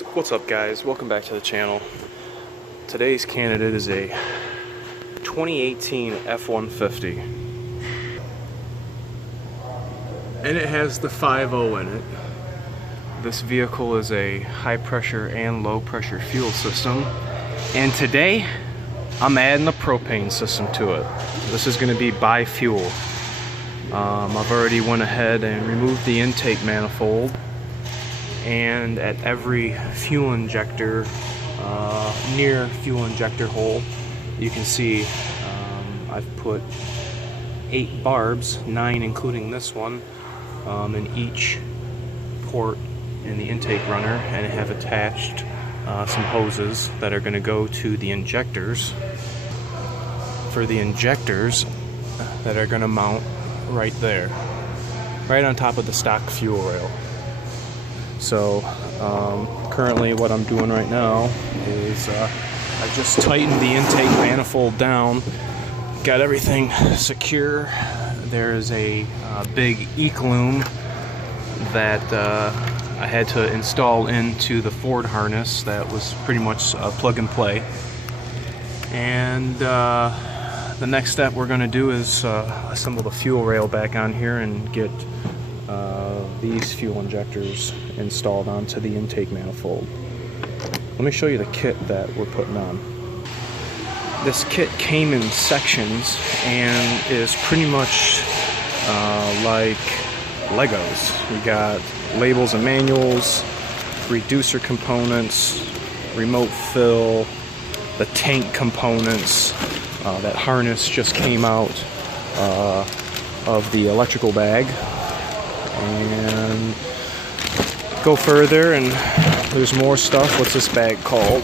What's up, guys? Welcome back to the channel. Today's candidate is a 2018 F-150, and it has the 5.0 in it. This vehicle is a high pressure and low pressure fuel system, and today I'm adding a propane system to it. This is going to be bi-fuel. I've already went ahead and removed the intake manifold, and at every fuel injector, near fuel injector hole, you can see I've put 8 barbs, 9 including this one, in each port in the intake runner, and I have attached some hoses that are going to go to the injectors for the injectors that are going to mount right there, right on top of the stock fuel rail. So currently what I'm doing right now is I've just tightened the intake manifold down, got everything secure. There's a big E-Loom that I had to install into the Ford harness that was pretty much plug and play. And the next step we're going to do is assemble the fuel rail back on here and get these fuel injectors installed onto the intake manifold. Let me show you the kit that we're putting on. This kit came in sections and is pretty much like Legos. We got labels and manuals, reducer components, remote fill, the tank components. That harness just came out of the electrical bag. And go further and there's more stuff. What's this bag called?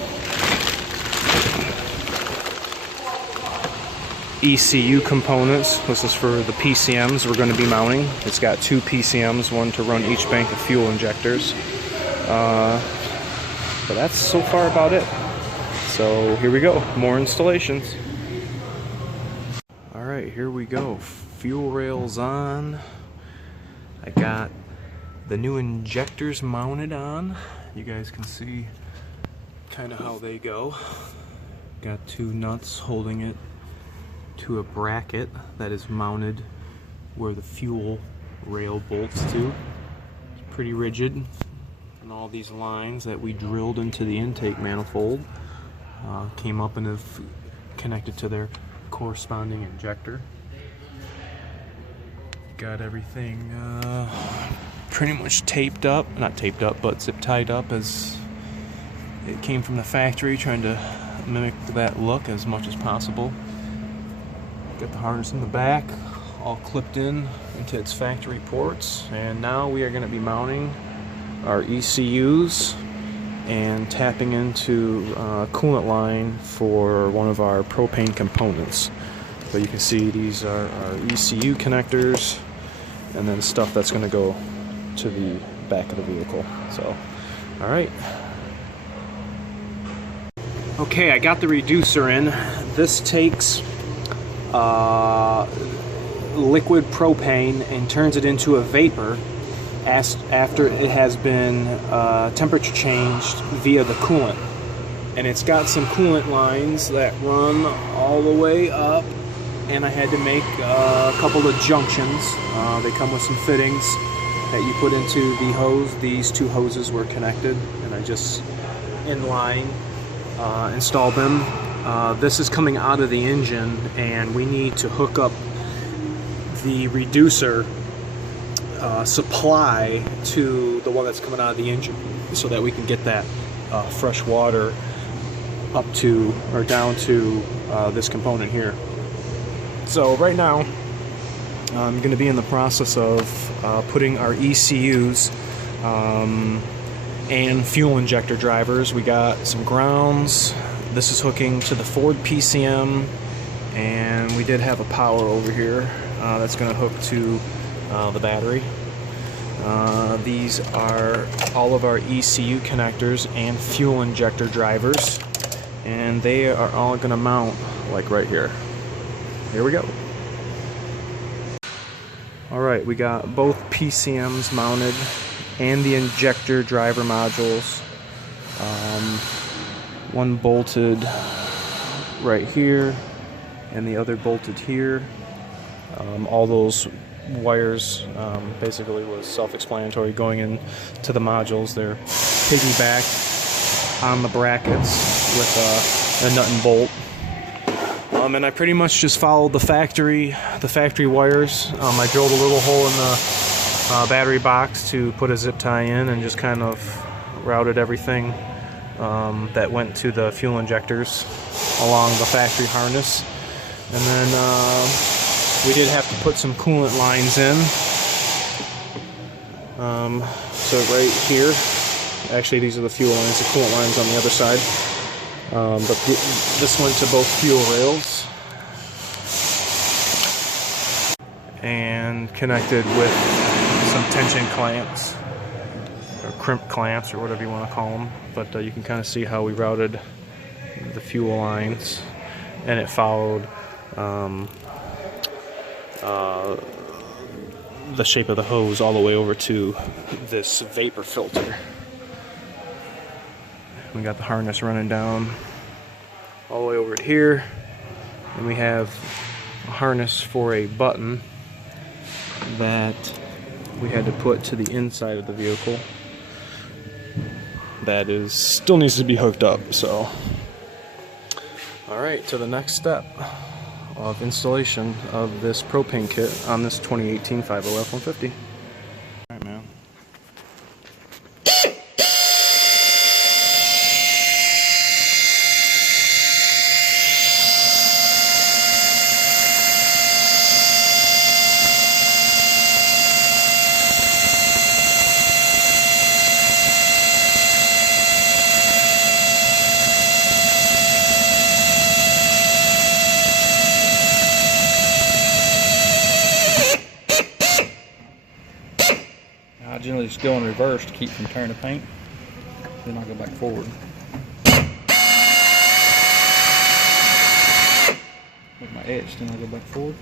ECU components. This is for the PCMs we're going to be mounting. It's got 2 PCMs, one to run each bank of fuel injectors. But that's so far about it. So here we go, more installations. Alright, here we go. Fuel rails on. I got the new injectors mounted on. You guys can see kind of how they go. Got 2 nuts holding it to a bracket that is mounted where the fuel rail bolts to. It's pretty rigid. And all these lines that we drilled into the intake manifold came up and have connected to their corresponding injector. Got everything pretty much taped up, not taped up, but zip tied up as it came from the factory, trying to mimic that look as much as possible. Got the harness in the back, all clipped in into its factory ports, and now we are going to be mounting our ECUs and tapping into a coolant line for one of our propane components. So you can see these are our ECU connectors, and then stuff that's going to go to the back of the vehicle. So, all right. Okay, I got the reducer in. This takes liquid propane and turns it into a vapor after it has been temperature changed via the coolant. And it's got some coolant lines that run all the way up, and I had to make a couple of junctions. They come with some fittings that you put into the hose. These 2 hoses were connected, and I just inline installed them. This is coming out of the engine, and we need to hook up the reducer supply to the one that's coming out of the engine, so that we can get that fresh water up to or down to this component here. So right now I'm going to be in the process of putting our ECUs and fuel injector drivers. We got some grounds. This is hooking to the Ford PCM, and we did have a power over here that's going to hook to the battery. These are all of our ECU connectors and fuel injector drivers, and they are all going to mount like right here. Here we go. Alright, we got both PCMs mounted and the injector driver modules. One bolted right here, and the other bolted here. All those wires basically was self-explanatory going into the modules. They're piggybacked on the brackets with a nut and bolt. And I pretty much just followed the factory wires. I drilled a little hole in the battery box to put a zip tie in, and just kind of routed everything that went to the fuel injectors along the factory harness. And then we did have to put some coolant lines in. So right here, actually these are the fuel lines, the coolant lines on the other side. But this went to both fuel rails and connected with some tension clamps, or crimp clamps, or whatever you want to call them. But you can kind of see how we routed the fuel lines, and it followed the shape of the hose all the way over to this vapor filter. We got the harness running down all the way over to here, and we have a harness for a button that we had to put to the inside of the vehicle that still needs to be hooked up. So alright, to the next step of installation of this propane kit on this 2018 50 F150. Alright, man. I generally just go in reverse to keep from tearing the paint. Then I'll go back forward. With my edge, then I'll go back forward.